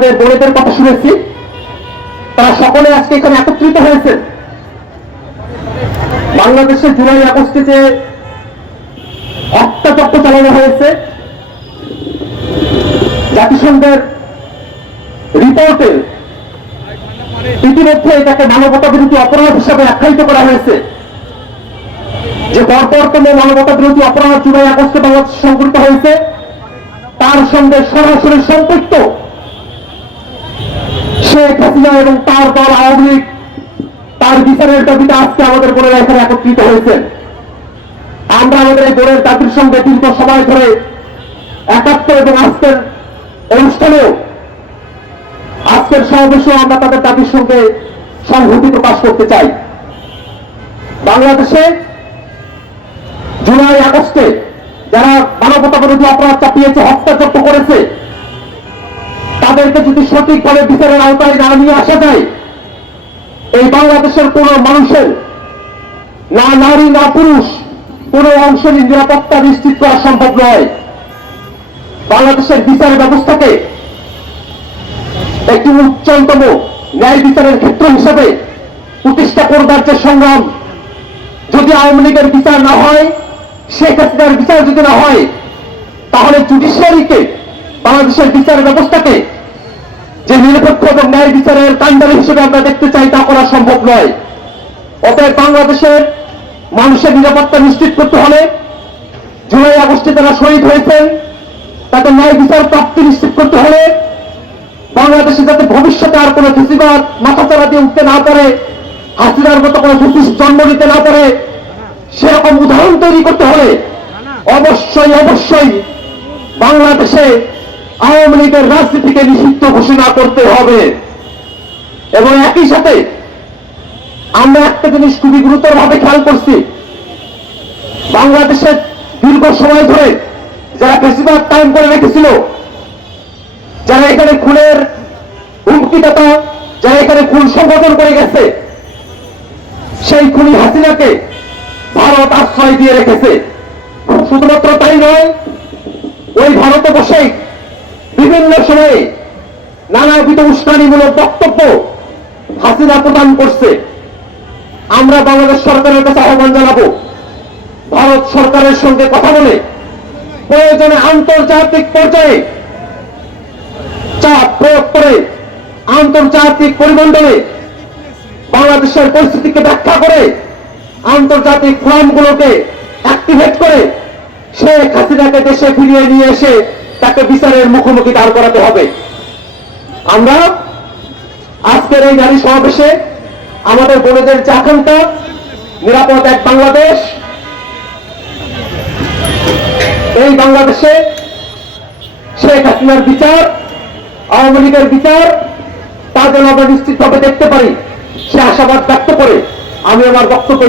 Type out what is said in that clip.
আমাদের বোনেদের কথা শুনেছি, তারা সকলে আজকে এখানে একত্রিত হয়েছে। বাংলাদেশে জুলাই আগস্টে যে হত্যাযজ্ঞ চালানো হয়েছে, জাতিসংঘের রিপোর্টে ইতিমধ্যে এটাকে মানবতা বিরোধী অপরাধ হিসাবে আখ্যায়িত করা হয়েছে। যে বর্বরতম মানবতা বিরোধী অপরাধ জুলাই আগস্টে বাংলাদেশে সংঘটিত হয়েছে, তার সঙ্গে সরাসরি সম্পৃক্ত শেখ হাসিনা এবং তার দল আওয়ামী লীগ, তার বিচারের দাবিতে আজকে আমাদের বোনেরা এখানে একত্রিত হয়েছে। আমরা আমাদের এই বোনের দাবির সঙ্গে দীর্ঘ সময় ধরে একাত্ম এবং আজকের অনুষ্ঠানেও, আজকের সমাবেশেও আমরা তাদের দাবির সঙ্গে সংহতি প্রকাশ করতে চাই। বাংলাদেশে জুলাই আগস্টে যারা মানবতা বিরোধী অপরাধ চাপিয়েছে, হত্যাযজ্ঞ করেছে, তাদেরকে যদি সঠিকভাবে বিচারের আওতায় না নিয়ে আসা যায়, এই বাংলাদেশের কোন মানুষের, না নারী না পুরুষ, কোন অংশের নিরাপত্তা নিশ্চিত করা সম্ভব নয়। বাংলাদেশের বিচার ব্যবস্থাকে একটি উচ্চতম ন্যায় বিচারের ক্ষেত্র হিসেবে প্রতিষ্ঠা করবার যে সংগ্রাম, যদি আওয়ামী লীগের বিচার না হয়, শেখ হাসিনার বিচার যদি না হয়, তাহলে জুডিশিয়ারিকে, বাংলাদেশের বিচার ব্যবস্থাকে যে নিরপেক্ষ এবং ন্যায় বিচারের কাণ্ডারি হিসেবে আমরা দেখতে চাই, তা করা সম্ভব নয়। অতএব বাংলাদেশের মানুষের নিরাপত্তা নিশ্চিত করতে হলে, জুলাই আগস্টে যারা শহীদ হয়েছেন তাদের ন্যায় বিচার প্রাপ্তি নিশ্চিত করতে হলে, বাংলাদেশে যাতে ভবিষ্যতে আর কোনো ফেসিবাদ মাথাচাড়া দিয়ে উঠতে না পারে, হাসিনার মতো কোনো ফেসিস্ট জন্ম নিতে না পারে, সেরকম উদাহরণ তৈরি করতে হলে অবশ্যই অবশ্যই বাংলাদেশে আওয়ামী লীগের রাজনীতিকে নিষিদ্ধ ঘোষণা করতে হবে। এবং একই সাথে আমরা একটা জিনিস খুবই গুরুতরভাবে খেয়াল করছি, বাংলাদেশের দীর্ঘ সময় ধরে যারা ফেসিবাদ কায়েম করে রেখেছিল, যারা এখানে খুনের হুমকিদাতা, যারা এখানে খুন সংগঠন করে গেছে, সেই খুনি হাসিনাকে ভারত আশ্রয় দিয়ে রেখেছে। শুধুমাত্র তাই নয়, ওই ভারতে বসে বিভিন্ন সময়ে নানাবিধ উস্কানিমূলক বক্তব্য হাসিনা প্রদান করছে। আমরা বাংলাদেশ সরকারের কাছে আহ্বান জানাবো, ভারত সরকারের সঙ্গে কথা বলে প্রয়োজনে আন্তর্জাতিক পর্যায়ে চাপ প্রয়োগ করে, আন্তর্জাতিক পরিমণ্ডলে বাংলাদেশের পরিস্থিতিকে ব্যাখ্যা করে, আন্তর্জাতিক ফোরামগুলোকে অ্যাক্টিভেট করে শেখ হাসিনাকে দেশে ফিরিয়ে নিয়ে এসে তাকে বিচারের মুখোমুখি দাঁড় করাতে হবে। আমরা আজকের এই নারী সমাবেশে আমাদের বোনেদের যে আকাঙ্ক্ষা, নিরাপদ এক বাংলাদেশ, এই বাংলাদেশে শেখ হাসিনার বিচার, আওয়ামী লীগের বিচার, তা যেন আমরা নিশ্চিতভাবে দেখতে পারি, সে আশাবাদ ব্যক্ত করে আমি আমার বক্তব্য